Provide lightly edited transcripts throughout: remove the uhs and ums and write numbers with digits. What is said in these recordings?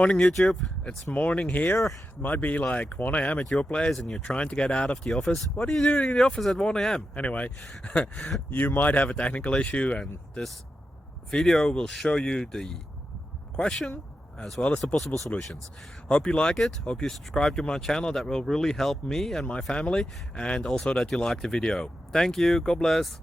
Morning YouTube, it's morning here. It might be like 1 a.m. at your place and you're trying to get out of the office. What are you doing in the office at 1 a.m.? Anyway, you might have a technical issue and this video will show you the question as well as the possible solutions. Hope you like it, hope you subscribe to my channel. That will really help me and my family, and also that you like the video. Thank you, God bless.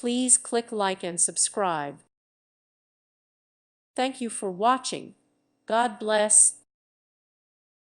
Please click like and subscribe. Thank you for watching. God bless.